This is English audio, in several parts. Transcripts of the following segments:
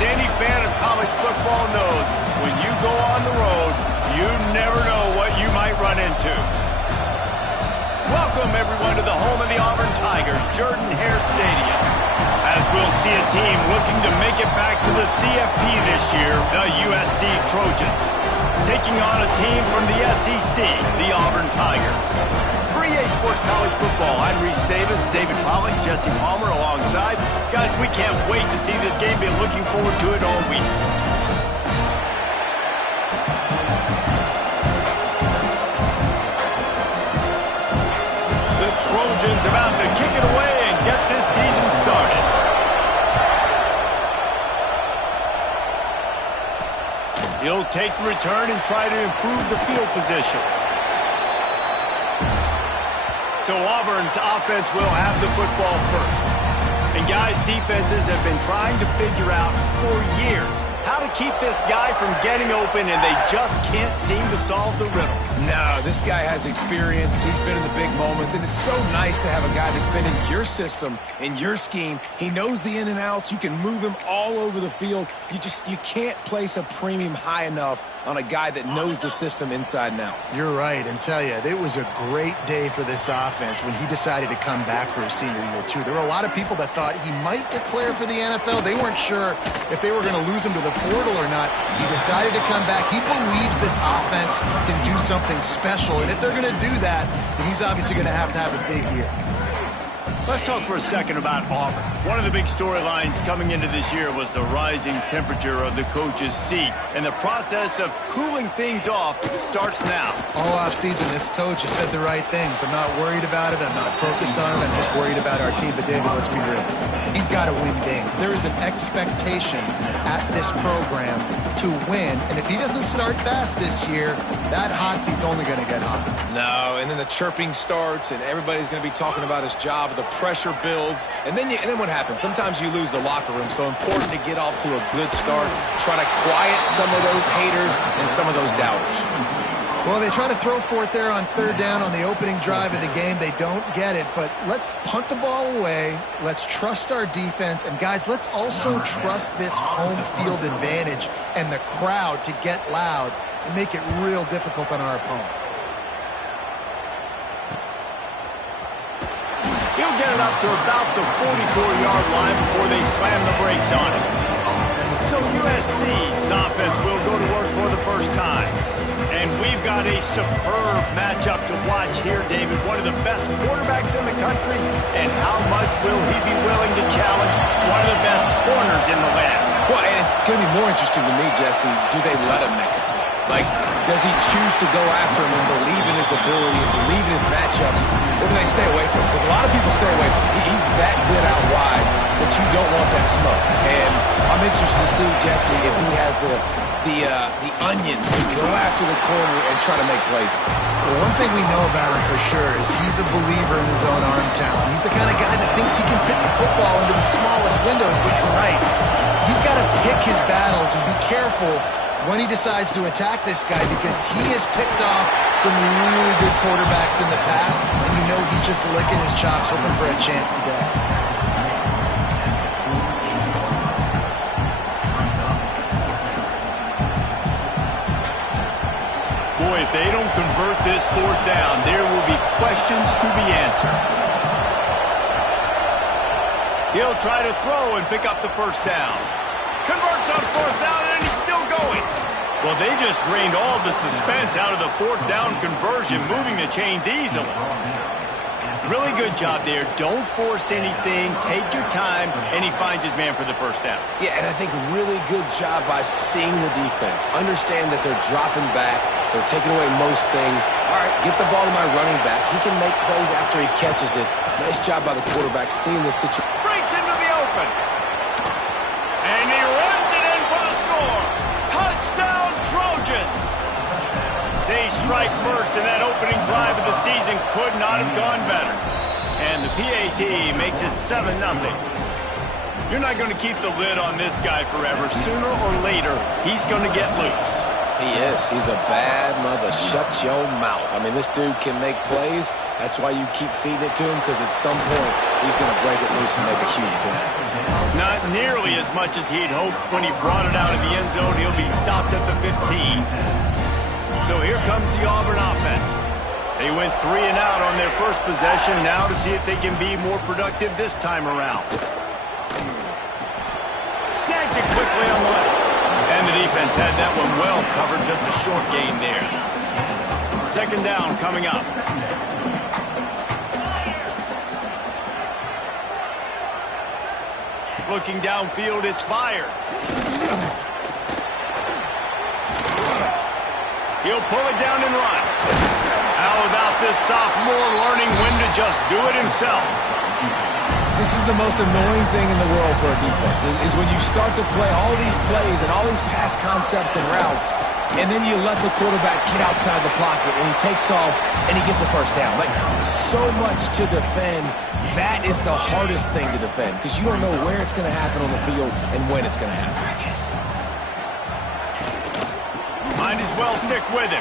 As any fan of college football knows, when you go on the road, you never know what you might run into. Welcome, everyone, to the home of the Auburn Tigers, Jordan-Hare Stadium. As we'll see a team looking to make it back to the CFP this year, the USC Trojans. Taking on a team from the SEC, the Auburn Tigers. For EA Sports College Football, I'm Reese Davis, David Pollack, Jesse Palmer alongside. Guys, we can't wait to see this game. Been looking forward to it all week. The Trojans about to kick it away and get this season started. He'll take the return and try to improve the field position. So Auburn's offense will have the football first. And guys, defenses have been trying to figure out for years how to keep this guy from getting open, and they just can't seem to solve the riddle. No, this guy has experience. He's been in the big moments, and it's so nice to have a guy that's been in your system, in your scheme. He knows the in and outs. You can move him all over the field. You can't place a premium high enough on a guy that knows the system inside and out. You're right, and tell you, it was a great day for this offense when he decided to come back for his senior year, too. There were a lot of people that thought he might declare for the NFL. They weren't sure if they were going to lose him to the portal or not. He decided to come back. He believes this offense can do something special, and if they're going to do that, then he's obviously going to have a big year. Let's talk for a second about Auburn. One of the big storylines coming into this year was the rising temperature of the coach's seat, and the process of cooling things off starts now. All offseason, this coach has said the right things. I'm not worried about it. I'm not focused on it. I'm just worried about our team. But, David, let's be real. He's got to win games. There is an expectation at this program to win, and if he doesn't start fast this year, that hot seat's only going to get hotter. No, and then the chirping starts, and everybody's going to be talking about his job. The pressure builds, and then what happens? Sometimes you lose the locker room, so important to get off to a good start. Try to quiet some of those haters and some of those doubters. Well, they try to throw for it there on third down on the opening drive of the game. They don't get it, but let's punt the ball away. Let's trust our defense, and guys, let's also trust this home field advantage and the crowd to get loud and make it real difficult on our opponent. He'll get it up to about the 44-yard line before they slam the brakes on it. So USC's offense will go to work for the first time. And we've got a superb matchup to watch here, David. One of the best quarterbacks in the country. And how much will he be willing to challenge one of the best corners in the land? Well, and it's going to be more interesting to me, Jesse, do they let him make a play? Like, does he choose to go after him and believe in his ability and believe in his matchups, or do they stay away from him? Because a lot of people stay away from him. He's that good out wide that you don't want that smoke. And I'm interested to see, Jesse, if he has the onions to go after the corner and try to make plays. Well, one thing we know about him for sure is he's a believer in his own arm talent. He's the kind of guy that thinks he can fit the football into the smallest windows, but you're right. He's got to pick his battles and be careful when he decides to attack this guy, because he has picked off some really good quarterbacks in the past, and you know he's just licking his chops, hoping for a chance today. Boy, if they don't convert this fourth down, there will be questions to be answered. He'll try to throw and pick up the first down. Converts on fourth down, and he's still going. Well, they just drained all the suspense out of the fourth down conversion, moving the chains easily. Really good job there. Don't force anything. Take your time, and he finds his man for the first down. Yeah, and I think really good job by seeing the defense. Understand that they're dropping back. They're taking away most things. All right, get the ball to my running back. He can make plays after he catches it. Nice job by the quarterback seeing the situation. Breaks into the open. And he runs it in for the score. Touchdown, Trojans. They strike first, and that opening drive of the season could not have gone better. And the PAT makes it 7-0. You're not going to keep the lid on this guy forever. Sooner or later, he's going to get loose. He is. He's a bad mother. Shut your mouth. I mean, this dude can make plays. That's why you keep feeding it to him, because at some point he's going to break it loose and make a huge play. Not nearly as much as he'd hoped when he brought it out of the end zone. He'll be stopped at the 15. So here comes the Auburn offense. They went 3 and out on their first possession. Now to see if they can be more productive this time around. Snags it quickly on the left. And the defense had that one well covered. Just a short gain there. Second down coming up. Looking downfield, it's fired. He'll pull it down and run. How about this sophomore learning when to just do it himself? This is the most annoying thing in the world for a defense, is when you start to play all these plays and all these pass concepts and routes, and then you let the quarterback get outside the pocket, and he takes off, and he gets a first down. Like, so much to defend. That is the hardest thing to defend, because you don't know where it's going to happen on the field and when it's going to happen. Might as well stick with him.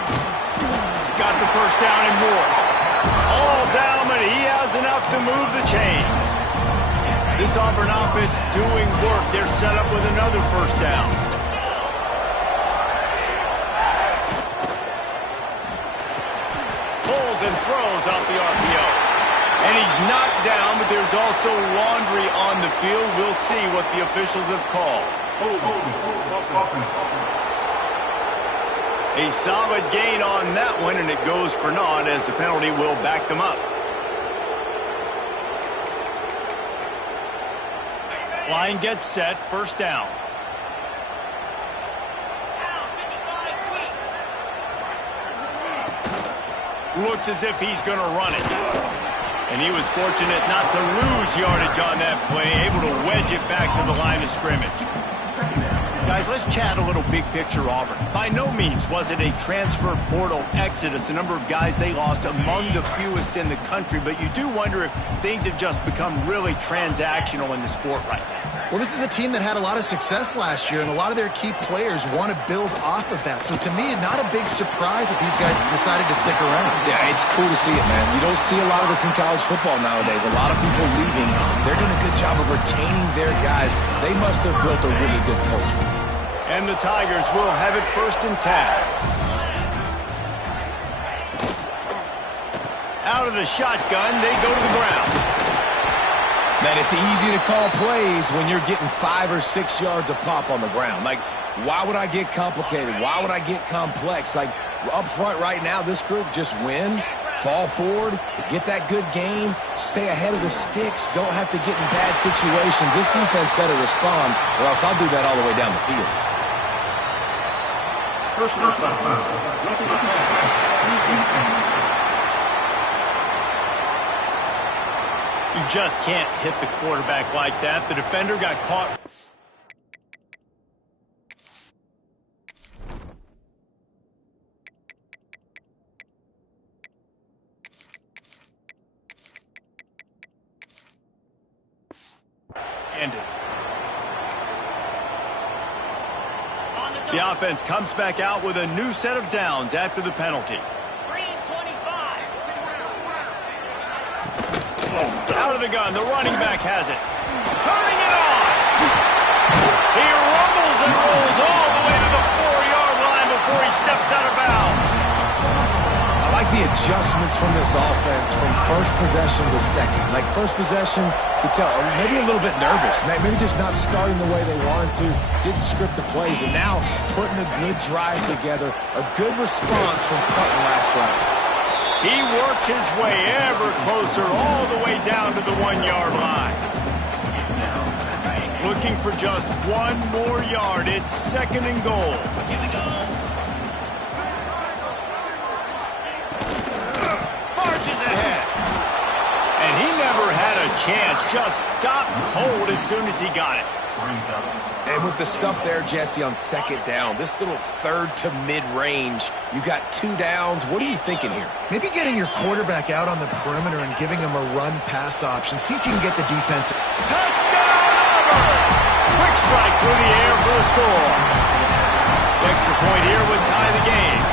Got the first down and more. All down, but he has enough to move the chains. This Auburn offense doing work. They're set up with another first down. Pulls and throws off the RPO. And he's knocked down, but there's also laundry on the field. We'll see what the officials have called. A solid gain on that one, and it goes for naught as the penalty will back them up. Line gets set, first down. Looks as if he's going to run it. And he was fortunate not to lose yardage on that play, able to wedge it back to the line of scrimmage. Guys, let's chat a little big picture Auburn. By no means was it a transfer portal exodus. The number of guys they lost among the fewest in the country, but you do wonder if things have just become really transactional in the sport right now. Well, this is a team that had a lot of success last year, and a lot of their key players want to build off of that. So to me, not a big surprise that these guys decided to stick around. Yeah, it's cool to see it, man. You don't see a lot of this in college football nowadays. A lot of people leaving. They're doing a good job of retaining their guys. They must have built a really good culture. And the Tigers will have it first and 10. Out of the shotgun, they go to the ground. Man, it's easy to call plays when you're getting 5 or 6 yards a pop on the ground. Like, why would I get complicated? Why would I get complex? Like, up front right now, this group just win, fall forward, get that good game, stay ahead of the sticks, don't have to get in bad situations. This defense better respond, or else I'll do that all the way down the field. You just can't hit the quarterback like that. The defender got caught. Ended. The offense comes back out with a new set of downs after the penalty. Out of the gun, the running back has it. Turning it on! He rumbles and rolls all the way to the 4-yard line before he steps out of bounds. I like the adjustments from this offense from first possession to second. Like, first possession, you tell, maybe a little bit nervous. Maybe just not starting the way they wanted to. Didn't script the plays, but now putting a good drive together. A good response from Putton last drive. He works his way ever closer all the way down to the 1-yard line. Looking for just one more yard. It's second and goal. Marches ahead. And he never had a chance. Just stopped cold as soon as he got it. And with the stuff there, Jesse, on second down, this little third to mid-range, you got 2 downs. What are you thinking here? Maybe getting your quarterback out on the perimeter and giving him a run-pass option. See if you can get the defense. Touchdown, Auburn! Quick strike through the air for the score. The extra point here would tie the game.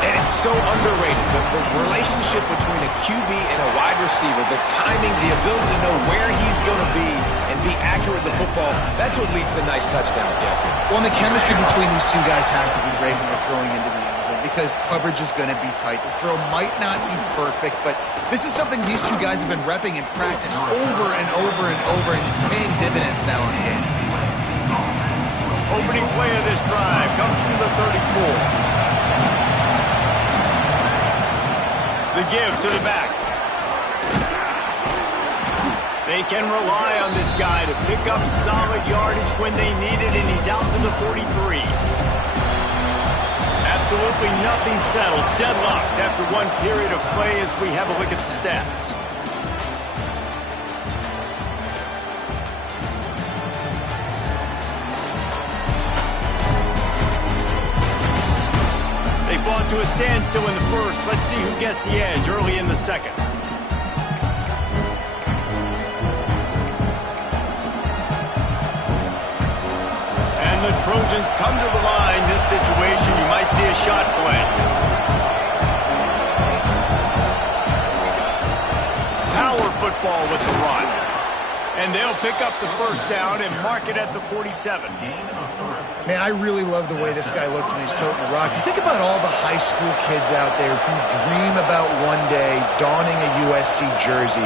And it's so underrated. The relationship between a QB and a wide receiver, the timing, the ability to know where he's going to be and be accurate with the football, that's what leads to nice touchdowns, Jesse. Well, and the chemistry between these two guys has to be great when they're throwing into the end zone because coverage is going to be tight. The throw might not be perfect, but this is something these two guys have been repping in practice over and over and over, and it's paying dividends now in game. Opening play of this drive comes from the 34. The give to the back. They can rely on this guy to pick up solid yardage when they need it, and he's out to the 43. Absolutely nothing settled. Deadlocked after one period of play as we have a look at the stats. They fought to a standstill in the first. Let's see who gets the edge early in the second. And the Trojans come to the line. This situation, you might see a shot play. Power football with the run. And they'll pick up the first down and mark it at the 47. Man, I really love the way this guy looks when he's toting the rock. You think about all the high school kids out there who dream about one day donning a USC jersey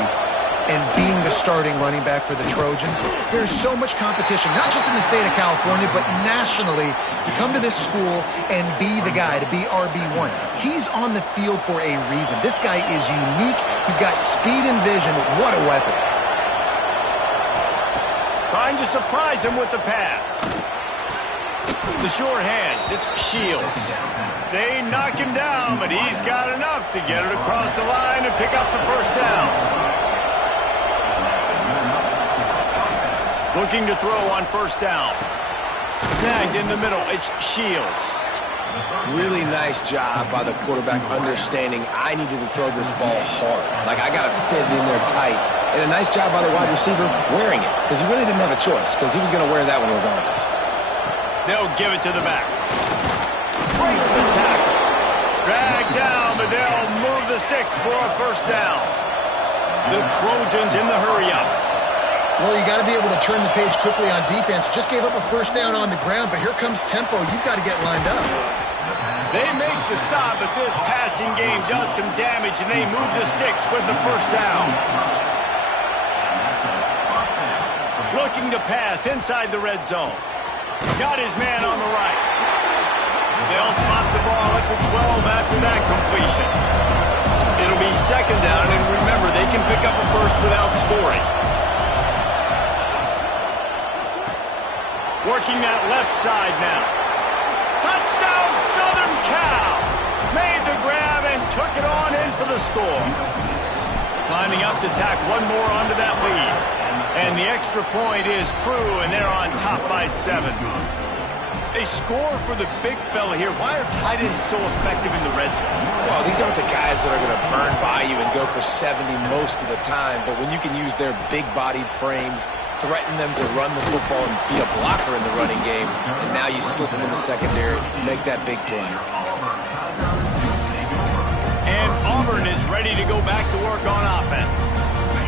and being the starting running back for the Trojans. There's so much competition, not just in the state of California, but nationally, to come to this school and be the guy, to be RB1. He's on the field for a reason. This guy is unique. He's got speed and vision. What a weapon. Trying to surprise him with the pass. The short hands, it's Shields. They knock him down, but he's got enough to get it across the line and pick up the first down. Looking to throw on first down. Snagged in the middle, it's Shields. Really nice job by the quarterback understanding I needed to throw this ball hard. Like, I got to fit it in there tight. And a nice job by the wide receiver wearing it, because he really didn't have a choice, because he was going to wear that one regardless. They'll give it to the back. Breaks the tackle. Dragged down, but they'll move the sticks for a first down. The Trojans in the hurry-up. Well, you got to be able to turn the page quickly on defense. Just gave up a first down on the ground, but here comes tempo. You've got to get lined up. They make the stop, but this passing game does some damage, and they move the sticks with the first down. Looking to pass inside the red zone. Got his man on the right. They'll spot the ball at the 12 after that completion. It'll be second down, and remember, they can pick up a first without scoring. Working that left side now. Touchdown, Southern Cal! Made the grab and took it on in for the score. Lining up to tack one more onto that lead. And the extra point is true, and they're on top by 7. They score for the big fella here. Why are tight ends so effective in the red zone? Well, these aren't the guys that are going to burn by you and go for 70 most of the time, but when you can use their big-bodied frames, threaten them to run the football and be a blocker in the running game, and now you slip them in the secondary, make that big play. And Auburn is ready to go back to work on offense.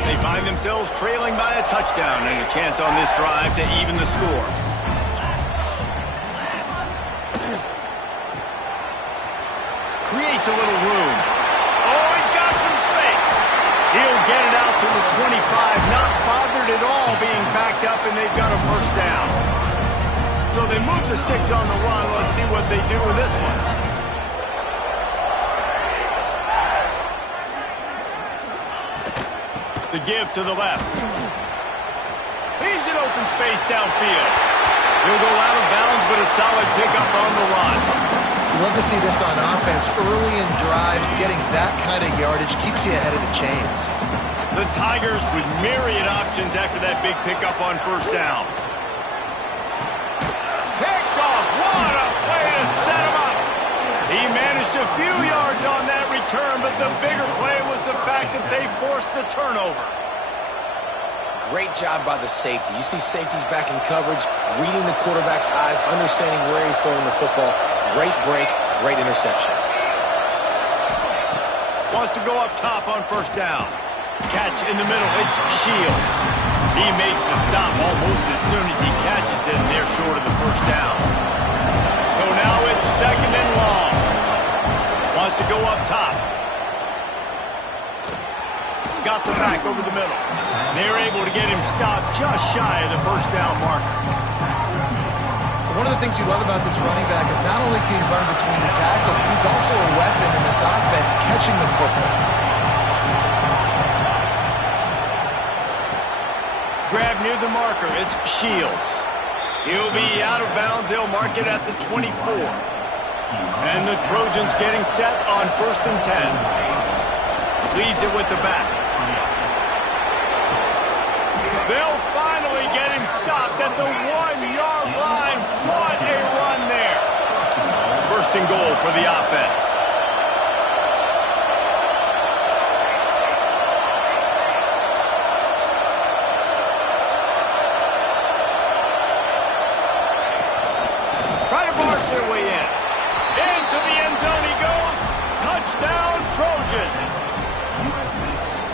They find themselves trailing by a touchdown and a chance on this drive to even the score. Creates a little room. Oh, he's got some space. He'll get it out to the 25, not bothered at all being backed up, and they've got a first down. So they move the sticks on the run. Let's see what they do with this one. The give to the left. He's in open space downfield. He'll go out of bounds, but a solid pickup on the run. You love to see this on offense. Early in drives, getting that kind of yardage keeps you ahead of the chains. The Tigers with myriad options after that big pickup on first down. Picked off. What a play to set him up. He managed a few yards on that return, but the bigger play was the fact that they forced the turnover. Great job by the safety. You see safeties back in coverage, reading the quarterback's eyes, understanding where he's throwing the football. Great break, great interception. Wants to go up top on first down. Catch in the middle. It's Shields. He makes the stop almost as soon as he catches it, and they're short of the first down. So now it's second and long. Wants to go up top. Got the back over the middle. They're able to get him stopped just shy of the first down marker. One of the things you love about this running back is not only can he run between the tackles, but he's also a weapon in this offense catching the football. Grab near the marker. It's Shields. He'll be out of bounds. They'll mark it at the 24. And the Trojans getting set on 1st and 10. Leads it with the back. They'll finally get him stopped at the 1-yard line. What a run there. 1st and goal for the offense. Try to barge their way in. Into the end zone he goes. Touchdown, Trojans.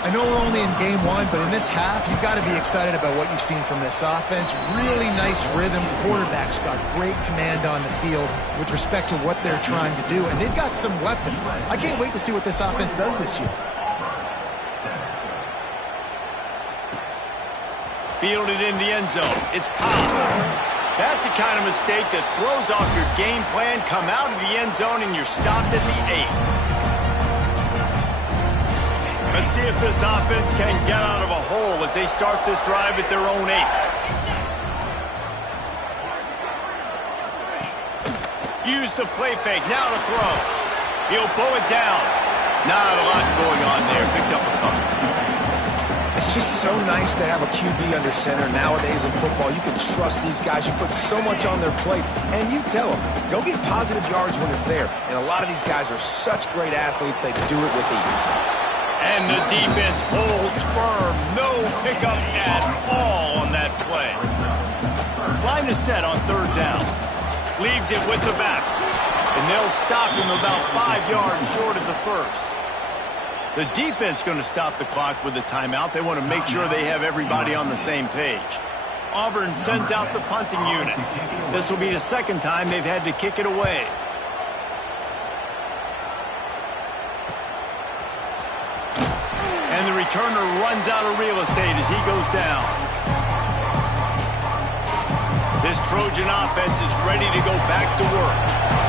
I know we're only in game one, but in this half, you've got to be excited about what you've seen from this offense. Really nice rhythm. Quarterback's got great command on the field with respect to what they're trying to do, and they've got some weapons. I can't wait to see what this offense does this year. Fielded in the end zone. It's Cobb. That's the kind of mistake that throws off your game plan. Come out of the end zone and you're stopped at the 8. Let's see if this offense can get out of a hole as they start this drive at their own 8. Use the play fake. Now to throw. He'll pull it down. Not a lot going on there. Picked up a couple. It's just so nice to have a QB under center. Nowadays in football, you can trust these guys. You put so much on their plate, and you tell them, go get positive yards when it's there. And a lot of these guys are such great athletes, they do it with ease. And the defense holds firm. No pickup at all on that play. Line is set on 3rd down. Leaves it with the back. And they'll stop him about 5 yards short of the 1st. The defense going to stop the clock with a timeout. They want to make sure they have everybody on the same page. Auburn sends out the punting unit. This will be the 2nd time they've had to kick it away. And the returner runs out of real estate as he goes down. This Trojan offense is ready to go back to work.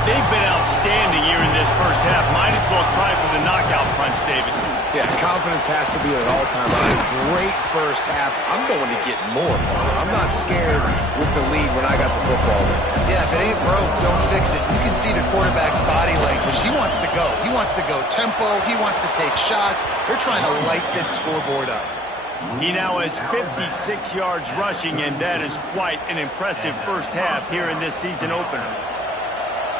They've been outstanding here in this first half. Might as well try for the knockout punch, David. Yeah, confidence has to be at an all-time high. Great first half. I'm going to get more. I'm not scared with the lead when I got the football in. Yeah, if it ain't broke, don't fix it. You can see the quarterback's body language. He wants to go. He wants to go tempo. He wants to take shots. They're trying to light this scoreboard up. He now has 56 yards rushing, and that is quite an impressive first half here in this season opener.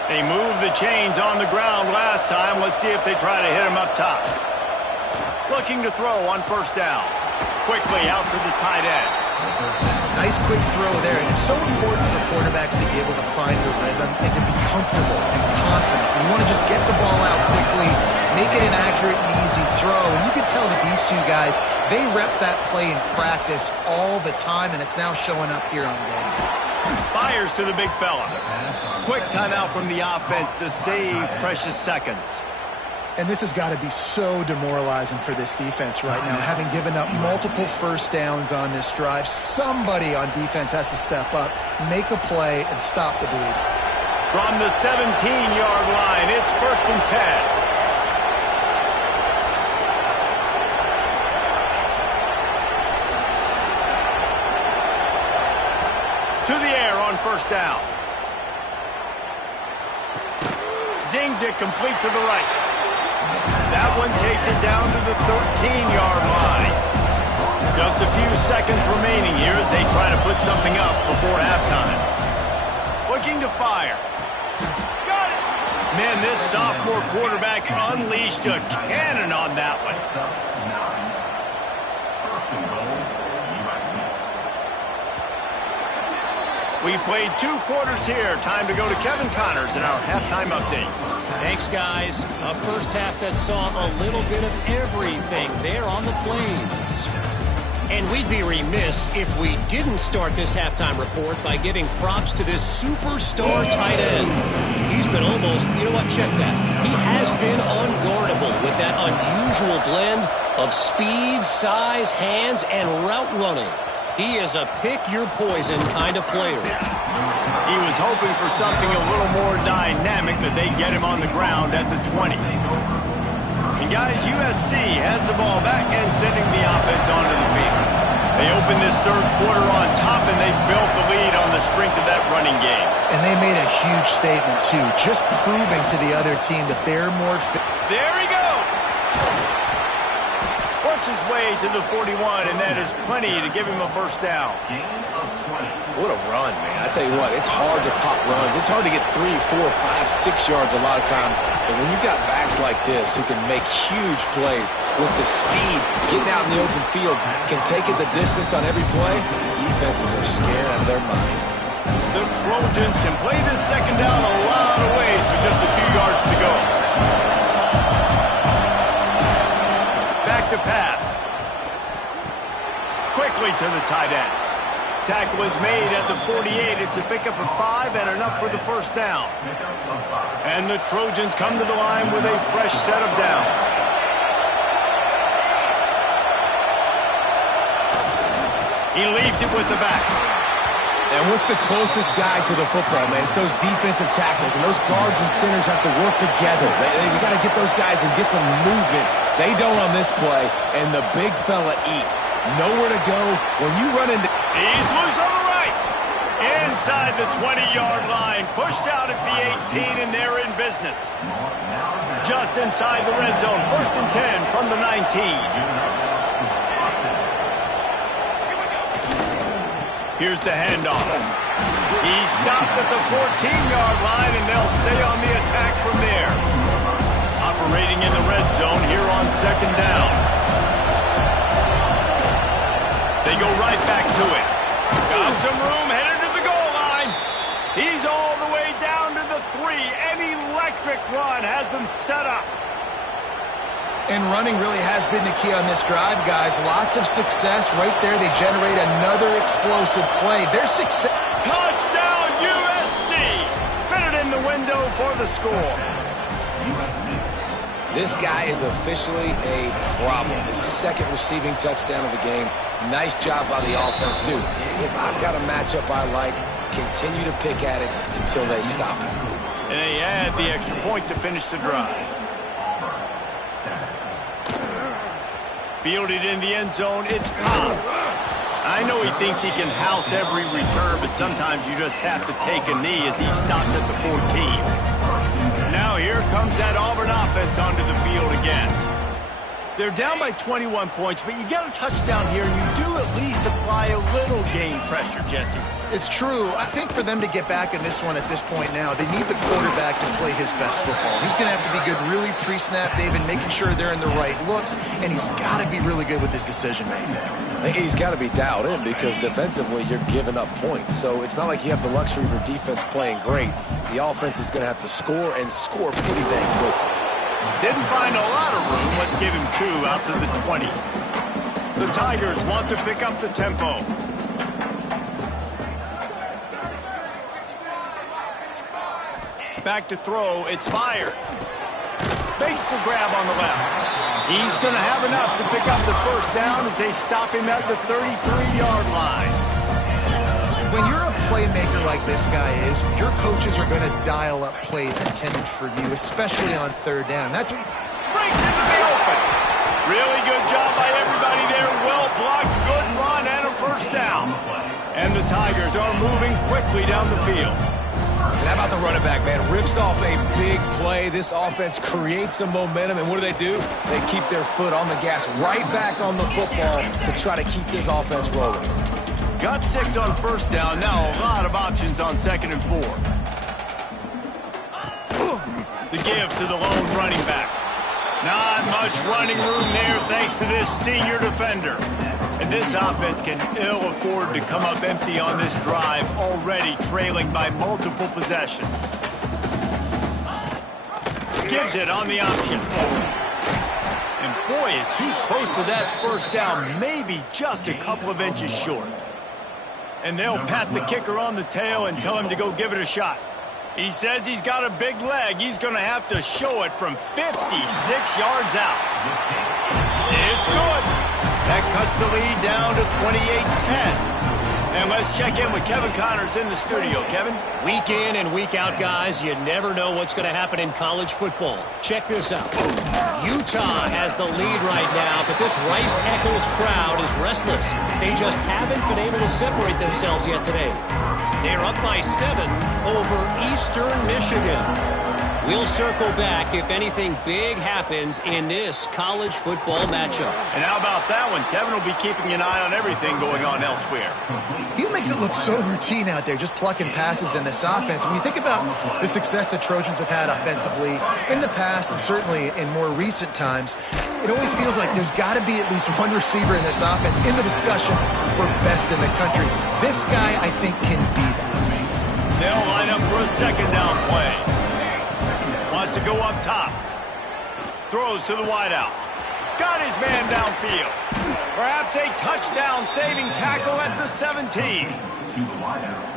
They moved the chains on the ground last time. Let's see if they try to hit him up top. Looking to throw on 1st down. Quickly out to the tight end. Nice quick throw there, and it's so important for quarterbacks to be able to find the rhythm and to be comfortable and confident. You want to just get the ball out quickly, make it an accurate and easy throw. And you can tell that these two guys, they rep that play in practice all the time, and it's now showing up here on game. Fires to the big fella. Quick timeout from the offense to save precious seconds. And this has got to be so demoralizing for this defense right now. Having given up multiple first downs on this drive, somebody on defense has to step up, make a play, and stop the bleed. From the 17-yard line, it's 1st and 10. To the air on 1st down. Zings it complete to the right. That one takes it down to the 13-yard line. Just a few seconds remaining here as they try to put something up before halftime. Looking to fire. Got it! Man, this sophomore quarterback unleashed a cannon on that one. We've played 2 quarters here. Time to go to Kevin Connors in our halftime update. Thanks, guys. A first half that saw a little bit of everything there on the Plains. And we'd be remiss if we didn't start this halftime report by giving props to this superstar tight end. He's been almost, you know what, check that. He has been unguardable with that unusual blend of speed, size, hands, and route running. He is a pick-your-poison kind of player. He was hoping for something a little more dynamic, but they get him on the ground at the 20. And guys, USC has the ball back and sending the offense onto the field. They open this third quarter on top, and they built the lead on the strength of that running game. And they made a huge statement, too, just proving to the other team that they're more fit. There he goes! Works his way to the 41, and that is plenty to give him a first down. What a run, man. I tell you what, it's hard to pop runs. It's hard to get 3, 4, 5, 6 yards a lot of times. But when you've got backs like this who can make huge plays with the speed, getting out in the open field, can take it the distance on every play, defenses are scared out of their mind. The Trojans can play this second down a lot of ways with just a few yards to go. Back to pass. Quickly to the tight end. Tackle is made at the 48. It's a pickup of 5 and enough for the first down. And the Trojans come to the line with a fresh set of downs. He leaves it with the back. And what's the closest guy to the football, man? It's those defensive tackles, and those guards and centers have to work together. They got to get those guys and get some movement. They don't on this play, and the big fella eats. Nowhere to go when you run into... He's loose on the right. Inside the 20-yard line. Pushed out at the 18, and they're in business. Just inside the red zone. 1st and 10 from the 19. Here's the handoff. He stopped at the 14-yard line, and they'll stay on the attack from there. Operating in the red zone here on 2nd down. They go right back to it. Got some room, headed to the goal line. He's all the way down to the 3. An electric run has him set up. And running really has been the key on this drive, guys. Lots of success right there. They generate another explosive play. Their success... Touchdown, USC! Fitted in the window for the score. This guy is officially a problem. His 2nd receiving touchdown of the game. Nice job by the offense. Dude, if I've got a matchup I like, continue to pick at it until they stop it. And they add the extra point to finish the drive. Fielded in the end zone, it's Cobb. I know he thinks he can house every return, but sometimes you just have to take a knee as he stopped at the 14. Now here comes that Auburn offense onto the field again. They're down by 21 points, but you get a touchdown here, and you do at least apply a little game pressure, Jesse. It's true. I think for them to get back in this one at this point now, they need the quarterback to play his best football. He's going to have to be good really pre-snap, David, making sure they're in the right looks, and he's got to be really good with his decision-making. He's got to be dialed in because defensively you're giving up points. So it's not like you have the luxury for defense playing great. The offense is going to have to score and score pretty dang quickly. Didn't find a lot of room. Let's give him 2 out to the 20. The Tigers want to pick up the tempo. Back to throw. It's fired. Makes the grab on the left. He's going to have enough to pick up the first down as they stop him at the 33-yard line. When you're a playmaker like this guy is, your coaches are going to dial up plays intended for you, especially on 3rd down. That's what breaks into the open. Really good job by everybody there. Well blocked, good run, and a first down. And the Tigers are moving quickly down the field. And how about the running back, man? Rips off a big play. This offense creates some momentum, and what do? They keep their foot on the gas, right back on the football to try to keep this offense rolling. Got 6 on first down. Now a lot of options on 2nd and 4. The give to the lone running back. Not much running room there thanks to this senior defender. And this offense can ill afford to come up empty on this drive, already trailing by multiple possessions. Gives it on the option. And boy, is he close to that first down, maybe just a couple of inches short. And they'll pat the kicker on the tail and tell him to go give it a shot. He says he's got a big leg. He's going to have to show it from 56 yards out. It's good. That cuts the lead down to 28-10. And let's check in with Kevin Connors in the studio. Kevin? Week in and week out, guys, you never know what's going to happen in college football. Check this out. Utah has the lead right now, but this Rice-Eccles crowd is restless. They just haven't been able to separate themselves yet today. They're up by 7 over Eastern Michigan. We'll circle back if anything big happens in this college football matchup. And how about that one? Kevin will be keeping an eye on everything going on elsewhere. He makes it look so routine out there, just plucking passes in this offense. When you think about the success the Trojans have had offensively in the past and certainly in more recent times, it always feels like there's got to be at least one receiver in this offense in the discussion for best in the country. This guy, I think, can be that. They'll line up for a second down play. Wants to go up top. Throws to the wideout. Got his man downfield. Perhaps a touchdown-saving tackle at the 17.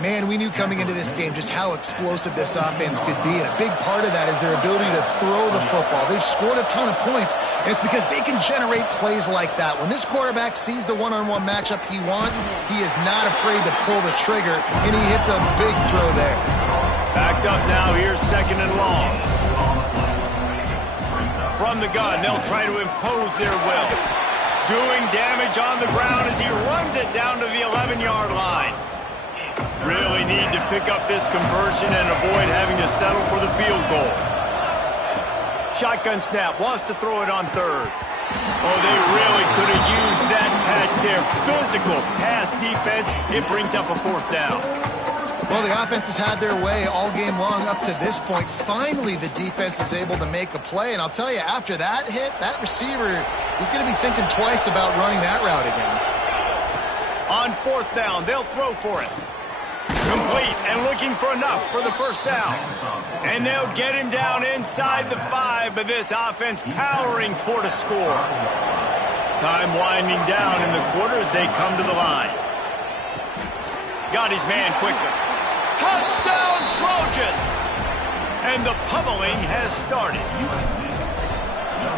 Man, we knew coming into this game just how explosive this offense could be, and a big part of that is their ability to throw the football. They've scored a ton of points, and it's because they can generate plays like that. When this quarterback sees the one-on-one matchup he wants, he is not afraid to pull the trigger, and he hits a big throw there. Backed up now, here's second and long. From the gun, they'll try to impose their will. Doing damage on the ground as he runs it down to the 11-yard line. Really need to pick up this conversion and avoid having to settle for the field goal. Shotgun snap, wants to throw it on third. Oh, they really could have used that catch there. Physical pass defense, it brings up a fourth down. Well, the offense has had their way all game long up to this point. Finally, the defense is able to make a play. And I'll tell you, after that hit, that receiver is going to be thinking twice about running that route again. On fourth down, they'll throw for it. Complete and looking for enough for the first down. And they'll get him down inside the 5, but this offense powering toward a score. Time winding down in the quarter as they come to the line. Got his man quickly. Touchdown, Trojans! And the pummeling has started.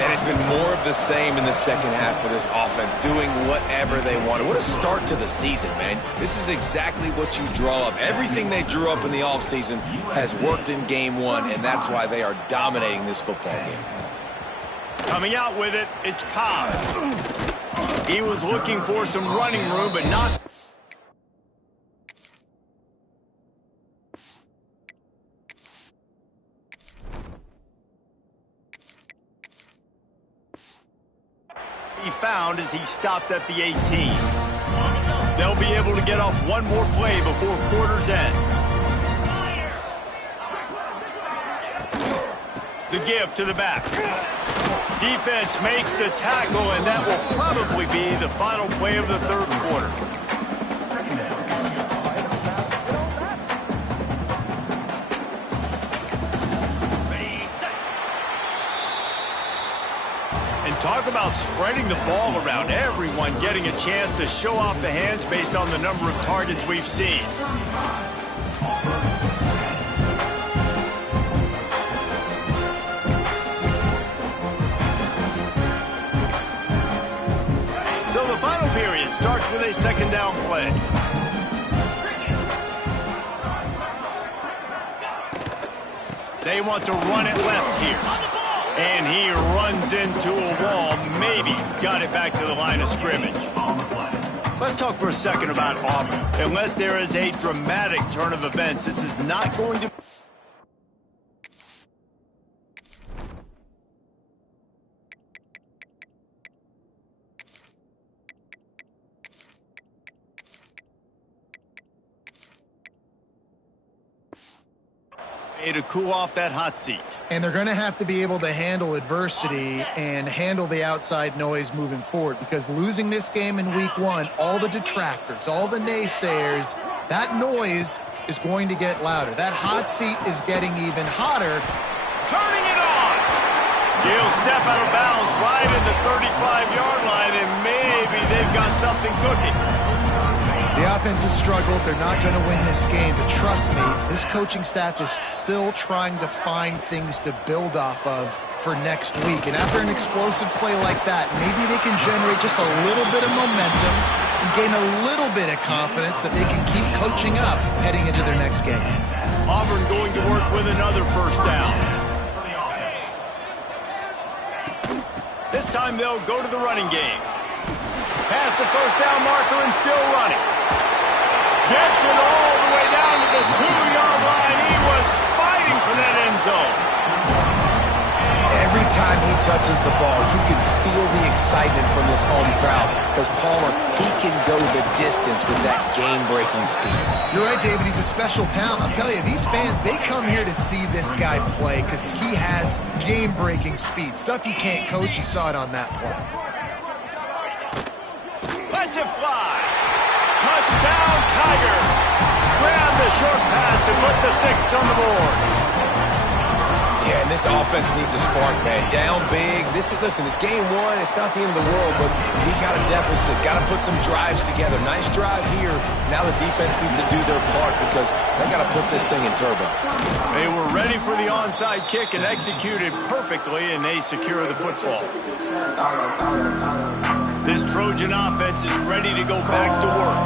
And it's been more of the same in the second half for this offense, doing whatever they wanted. What a start to the season, man. This is exactly what you draw up. Everything they drew up in the offseason has worked in game 1, and that's why they are dominating this football game. Coming out with it, it's Cobb. He was looking for some running room, but not... he found as he stopped at the 18. They'll be able to get off one more play before quarter's end. The give to the back. Defense makes the tackle, and that will probably be the final play of the third quarter. Talk about spreading the ball around. Everyone getting a chance to show off the hands based on the number of targets we've seen. So the final period starts with a second down play. They want to run it left here. And he runs into a wall, maybe got it back to the line of scrimmage. Let's talk for a second about Auburn. Unless there is a dramatic turn of events, this is not going to... to cool off that hot seat. And they're going to have to be able to handle adversity and handle the outside noise moving forward, because losing this game in week 1, all the detractors, all the naysayers, that noise is going to get louder. That hot seat is getting even hotter. Turning it on. He'll step out of bounds right in the 35-yard line, and maybe they've got something cooking. The offense has struggled. They're not going to win this game, but trust me, this coaching staff is still trying to find things to build off of for next week. And after an explosive play like that, maybe they can generate just a little bit of momentum and gain a little bit of confidence that they can keep coaching up heading into their next game. Auburn going to work with another first down. This time they'll go to the running game. Past the first down marker and still running. Gets it all the way down to the 2-yard line. He was fighting for that end zone. Every time he touches the ball, you can feel the excitement from this home crowd, because Palmer, he can go the distance with that game-breaking speed. You're right, David. He's a special talent. I'll tell you, these fans, they come here to see this guy play because he has game-breaking speed. Stuff you can't coach. You saw it on that play. Let's it fly. Touchdown, Tiger. Grab the short pass to put the 6 on the board. Yeah, and this offense needs a spark, man. Down big. Listen, it's game 1. It's not the end of the world, but we got a deficit. Got to put some drives together. Nice drive here. Now the defense needs to do their part because they got to put this thing in turbo. They were ready for the onside kick and executed perfectly, and they secure the football. This Trojan offense is ready to go back to work.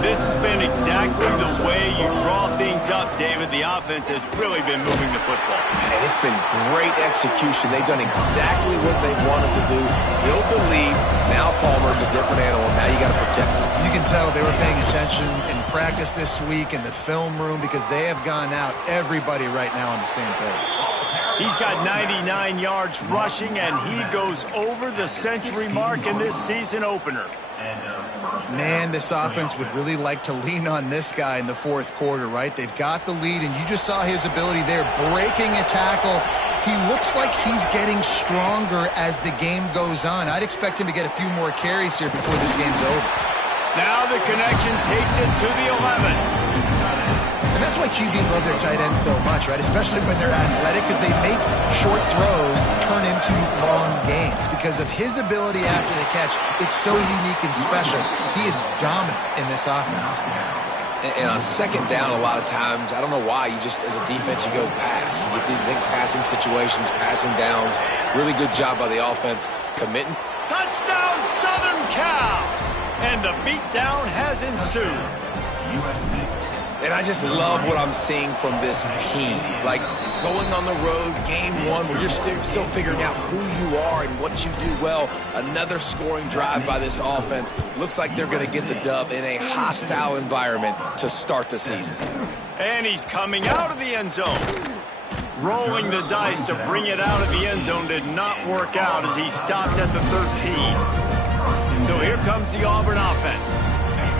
This has been exactly the way you draw things up, David. The offense has really been moving the football. And it's been great execution. They've done exactly what they wanted to do. Build the lead. Now Palmer's a different animal. Now you got to protect him. You can tell they were paying attention in practice this week in the film room, because they have gone out, everybody right now on the same page. He's got 99 yards rushing, and he goes over the century mark in this season opener. Man, this offense would really like to lean on this guy in the fourth quarter, right? They've got the lead, and you just saw his ability there, breaking a tackle. He looks like he's getting stronger as the game goes on. I'd expect him to get a few more carries here before this game's over. Now the connection takes it to the 11. And that's why QBs love their tight ends so much, right? Especially when they're athletic, because they make short throws turn into long games. Because of his ability after the catch, it's so unique and special. He is dominant in this offense. And on second down, a lot of times, I don't know why, you just, as a defense, you go pass. You think passing situations, passing downs. Really good job by the offense committing. Touchdown, Southern Cal! And the beatdown has ensued. And I just love what I'm seeing from this team. Like, going on the road, game 1, where you're still figuring out who you are and what you do well. Another scoring drive by this offense. Looks like they're going to get the dub in a hostile environment to start the season. And he's coming out of the end zone. Rolling the dice to bring it out of the end zone did not work out as he stopped at the 13. So here comes the Auburn offense.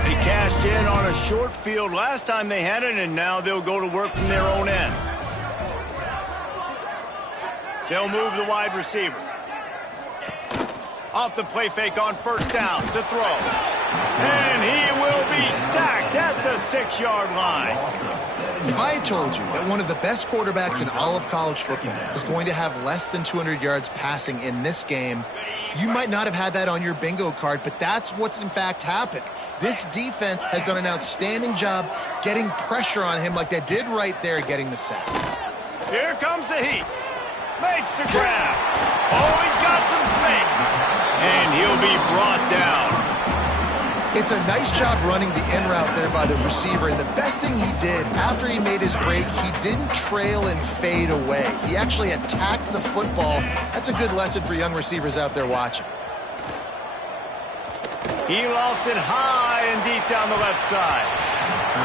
They cashed in on a short field last time they had it, and now they'll go to work from their own end. They'll move the wide receiver. Off the play fake on first down to throw. And he will be sacked at the 6-yard line. If I had told you that one of the best quarterbacks in all of college football was going to have less than 200 yards passing in this game, you might not have had that on your bingo card, but that's what's in fact happened. This defense has done an outstanding job getting pressure on him like they did right there, getting the sack. Here comes the heat. Makes the grab. Oh, he's got some space. And he'll be brought down. It's a nice job running the in route there by the receiver, and the best thing he did after he made his break, he didn't trail and fade away. He actually attacked the football. That's a good lesson for young receivers out there watching. He lofts it high and deep down the left side.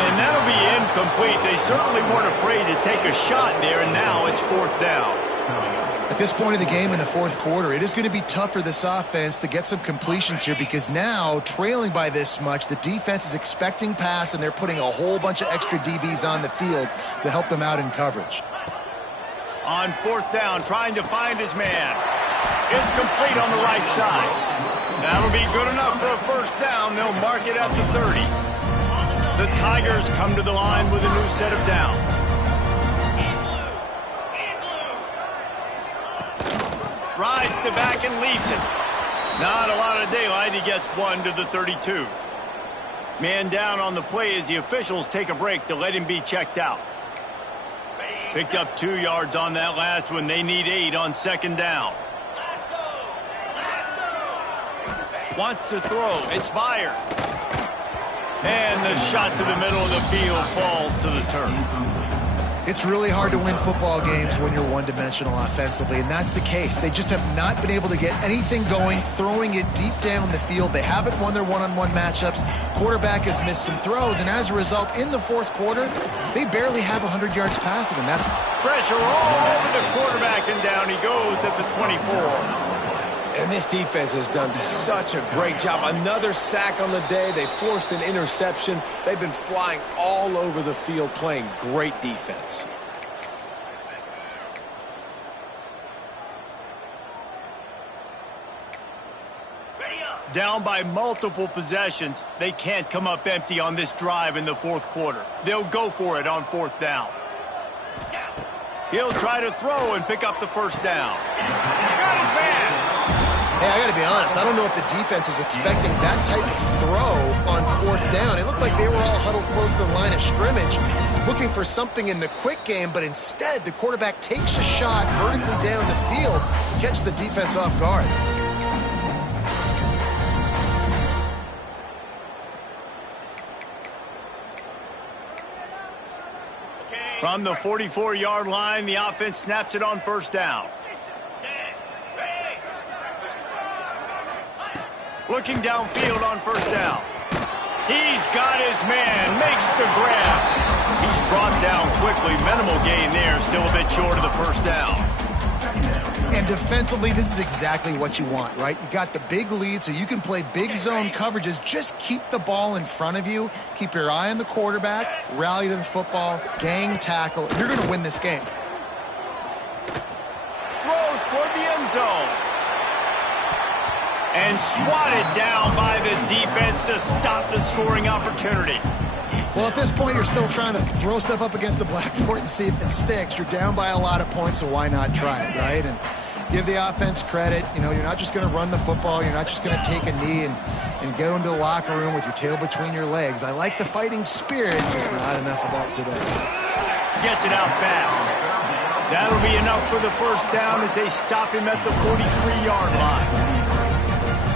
And that'll be incomplete. They certainly weren't afraid to take a shot there, and now it's fourth down. At this point in the game in the fourth quarter, it is going to be tough for this offense to get some completions here, because now, trailing by this much, the defense is expecting pass, and they're putting a whole bunch of extra DBs on the field to help them out in coverage. On fourth down, trying to find his man. It's complete on the right side. That'll be good enough for a first down. They'll mark it at the 30. The Tigers come to the line with a new set of downs. Rides the back and leaves it. Not a lot of daylight. He gets one to the 32. Man down on the play as the officials take a break to let him be checked out. Picked up 2 yards on that last one. They need 8 on second down. Wants to throw. It's fired. And the shot to the middle of the field falls to the turf. It's really hard to win football games when you're one-dimensional offensively, and that's the case. They just have not been able to get anything going, throwing it deep down the field. They haven't won their one-on-one matchups. Quarterback has missed some throws, and as a result, in the fourth quarter, they barely have 100 yards passing, and that's pressure all over the quarterback, and down he goes at the 24. And this defense has done such a great job. Another sack on the day. They forced an interception. They've been flying all over the field, playing great defense. Down by multiple possessions, they can't come up empty on this drive in the fourth quarter. They'll go for it on fourth down. He'll try to throw and pick up the first down. Got his man. Hey, I got to be honest, I don't know if the defense was expecting that type of throw on fourth down. It looked like they were all huddled close to the line of scrimmage, looking for something in the quick game, but instead the quarterback takes a shot vertically down the field, catch the defense off guard. From the 44-yard line, the offense snaps it on first down. Looking downfield on first down. He's got his man, makes the grab. He's brought down quickly. Minimal gain there, still a bit short of the first down. And defensively, this is exactly what you want, right? You got the big lead, so you can play big zone coverages. Just keep the ball in front of you. Keep your eye on the quarterback. Rally to the football. Gang tackle. You're going to win this game. Throws toward the end zone. And swatted down by the defense to stop the scoring opportunity. Well, at this point, you're still trying to throw stuff up against the blackboard and see if it sticks. You're down by a lot of points, so why not try it, right? And give the offense credit. You know, you're not just going to run the football. You're not just going to take a knee and go into the locker room with your tail between your legs. I like the fighting spirit, just not enough of that today. Gets it out fast. That'll be enough for the first down as they stop him at the 43-yard line.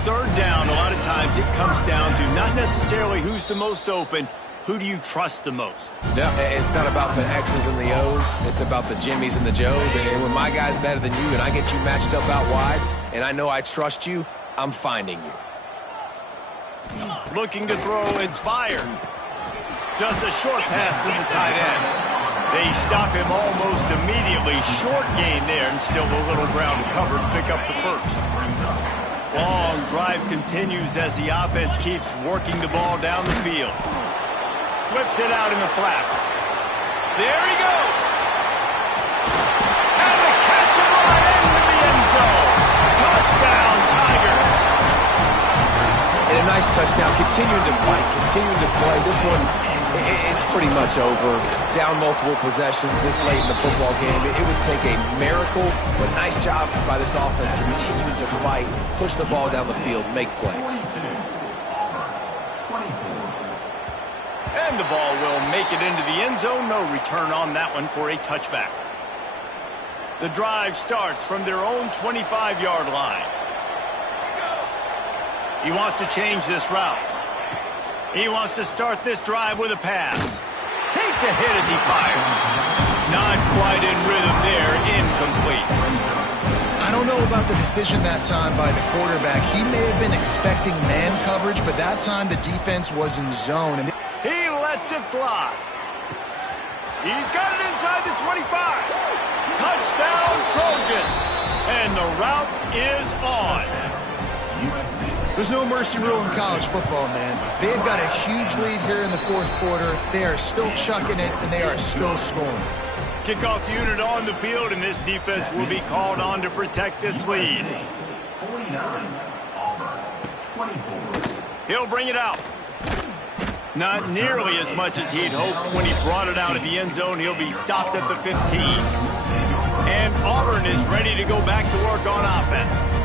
Third down, a lot of times it comes down to not necessarily who's the most open, who do you trust the most? Yeah, it's not about the X's and the O's. It's about the Jimmys and the Joes. And when my guy's better than you and I get you matched up out wide and I know I trust you, I'm finding you. Looking to throw, it's fired. Just a short pass to the tight end. They stop him almost immediately. Short gain there and still a little ground covered. Pick up the first. Long drive continues as the offense keeps working the ball down the field. Flips it out in the flat. There he goes. And the catch it right into the end zone. Touchdown, Tigers. And a nice touchdown. Continuing to fight, continuing to play. This one, it's pretty much over. Down multiple possessions this late in the football game. It would take a miracle, but nice job by this offense continuing to fight, push the ball down the field, make plays. And the ball will make it into the end zone. No return on that one for a touchback. The drive starts from their own 25-yard line. He wants to change this route. He wants to start this drive with a pass. Takes a hit as he fires. Not quite in rhythm there. Incomplete. I don't know about the decision that time by the quarterback. He may have been expecting man coverage, but that time the defense was in zone. And he lets it fly. He's got it inside the 25. Touchdown, Trojans. And the route is on. There's no mercy rule in college football, man. They've got a huge lead here in the fourth quarter. They are still chucking it, and they are still scoring. Kickoff unit on the field, and this defense will be called on to protect this lead. 49, Auburn, 24. He'll bring it out. Not nearly as much as he'd hoped when he brought it out of the end zone. He'll be stopped at the 15. And Auburn is ready to go back to work on offense.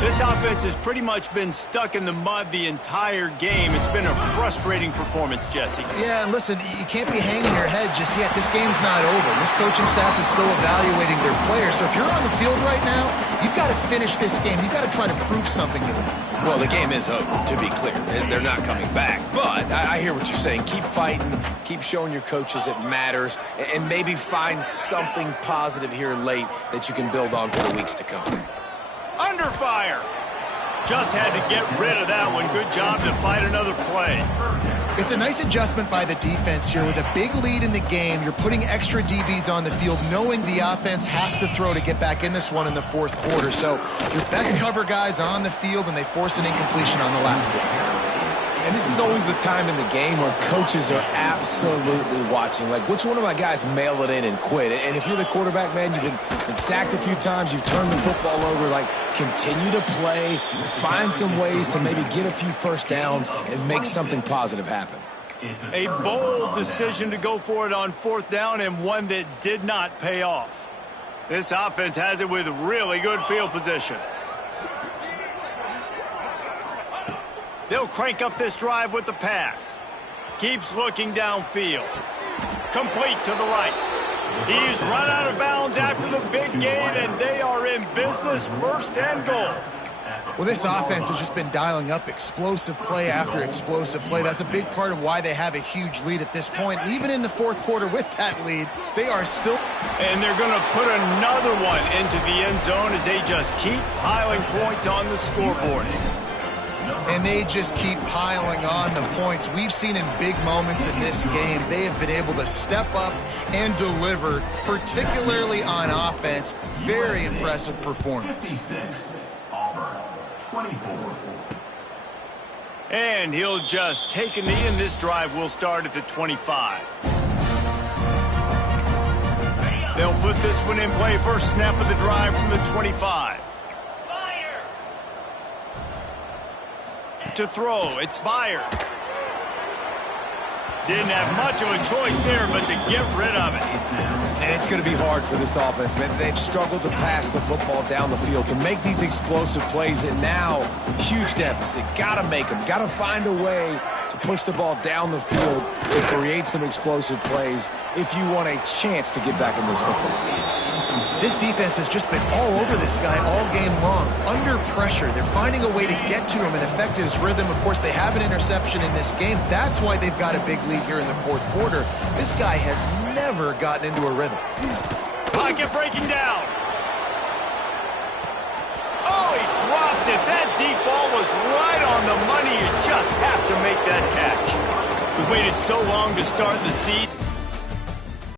This offense has pretty much been stuck in the mud the entire game. It's been a frustrating performance, Jesse. Yeah, and listen, you can't be hanging your head just yet. This game's not over. This coaching staff is still evaluating their players. So if you're on the field right now, you've got to finish this game. You've got to try to prove something to them. Well, the game is over, to be clear. They're not coming back. But I hear what you're saying. Keep fighting. Keep showing your coaches it matters. And maybe find something positive here late that you can build on for the weeks to come. Under fire. Just had to get rid of that one. Good job to fight another play. It's a nice adjustment by the defense here. With a big lead in the game, you're putting extra DBs on the field, knowing the offense has to throw to get back in this one in the fourth quarter. So your best cover guys on the field, and they force an incompletion on the last one. And this is always the time in the game where coaches are absolutely watching. Like, which one of my guys mail it in and quit? And if you're the quarterback, man, you've been sacked a few times, you've turned the football over, like, continue to play, find some ways to maybe get a few first downs and make something positive happen. A bold decision to go for it on fourth down, and one that did not pay off. This offense has it with really good field position. They'll crank up this drive with the pass. Keeps looking downfield. Complete to the right. He's run out of bounds after the big gain, and they are in business, first and goal. Well, this offense has just been dialing up explosive play after explosive play. That's a big part of why they have a huge lead at this point. And even in the fourth quarter with that lead, they are still... And they're going to put another one into the end zone as they just keep piling points on the scoreboard. And they just keep piling on the points. We've seen in big moments in this game, they have been able to step up and deliver, particularly on offense. Very impressive performance. 56, Auburn, 24. And he'll just take a knee, and this drive will start at the 25. They'll put this one in play. First snap of the drive from the 25. To throw, it's Spire. Didn't have much of a choice there, but to get rid of it. And it's going to be hard for this offense, man. They've struggled to pass the football down the field, to make these explosive plays, and now, huge deficit. Got to make them. Got to find a way to push the ball down the field to create some explosive plays if you want a chance to get back in this football game. This defense has just been all over this guy all game long. Under pressure, they're finding a way to get to him and affect his rhythm. Of course, they have an interception in this game. That's why they've got a big lead here in the fourth quarter. This guy has never gotten into a rhythm. Pocket breaking down. Oh, he dropped it. That deep ball was right on the money. You just have to make that catch. We waited so long to start the season.